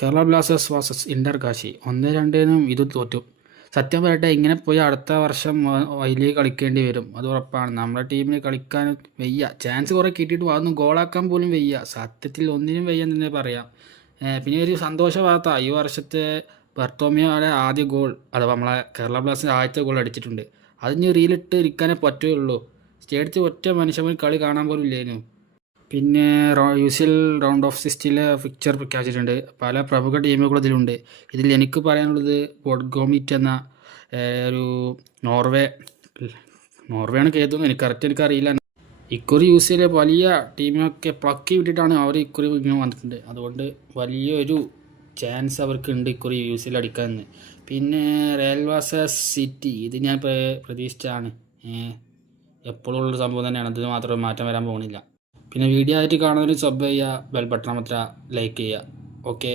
Kerala Blasters versus Inter Kashi 1-2 ഇത് തോറ്റു. സത്യം പറയട്ടെ, ഇങ്ങനെ പോയി അടുത്ത വർഷം വലിയ കളിക്കേണ്ടി വരും, അത് ഉറപ്പാണ്. നമ്മുടെ ടീമിന് കളിക്കാൻ വയ്യ. ചാൻസ് കുറേ കിട്ടിയിട്ട് അതൊന്നും ഗോളാക്കാൻ പോലും വയ്യ. സത്യത്തിൽ ഒന്നിനും വയ്യ എന്ന് തന്നെ പറയാം. പിന്നെ ഒരു സന്തോഷ വാർത്ത, ഈ വർഷത്തെ ബർത്തോമിയോയുടെ ആദ്യ ഗോൾ, അഥവാ നമ്മളെ കേരള ബ്ലാസ്റ്റേഴ്സിൻ്റെ ആദ്യത്തെ ഗോൾ അടിച്ചിട്ടുണ്ട്. അതിന് റീലിട്ട് ഇരിക്കാനേ പറ്റുകയുള്ളൂ. സ്റ്റേഡിയത്തിൽ ഒറ്റ മനുഷ്യൻ കളി കാണാൻ പോലും ഇല്ലായിരുന്നു. പിന്നെ UCL റൗണ്ട് ഓഫ് 16 ഫിക്ചർ പ്രഖ്യാപിച്ചിട്ടുണ്ട്. പല പ്രമുഖ ടീമുകളും ഇതിലുണ്ട്. ഇതിൽ എനിക്ക് പറയാനുള്ളത് ബോഡ്ഗോമിറ്റ് എന്ന ഒരു നോർവേയാണ് കേൾക്കുന്നത്. എനിക്കറിയില്ല. ഇക്കുറി UCL വലിയ ടീമിനൊക്കെ പ്ലക്കി വിട്ടിട്ടാണ് അവർ ഇക്കുറി ഇങ്ങനെ വന്നിട്ടുണ്ട്. അതുകൊണ്ട് വലിയൊരു ചാൻസ് അവർക്കുണ്ട് ഇക്കുറി UCL അടിക്കാൻ. പിന്നെ റയൽ വേഴ്സസ് സിറ്റി, ഇത് ഞാൻ പ്രതീക്ഷിച്ചാണ്. എപ്പോഴും ഉള്ളൊരു സംഭവം തന്നെയാണ്. അതിന് മാത്രം മാറ്റം വരാൻ പോകുന്നില്ല. പിന്നെ വീഡിയോ ആയിട്ട് കാണുന്നതിന് സബ് ചെയ്യുക, ബെൽ ബട്ടൺ അമർത്തുക, ലൈക്ക് ചെയ്യുക. ഓക്കെ.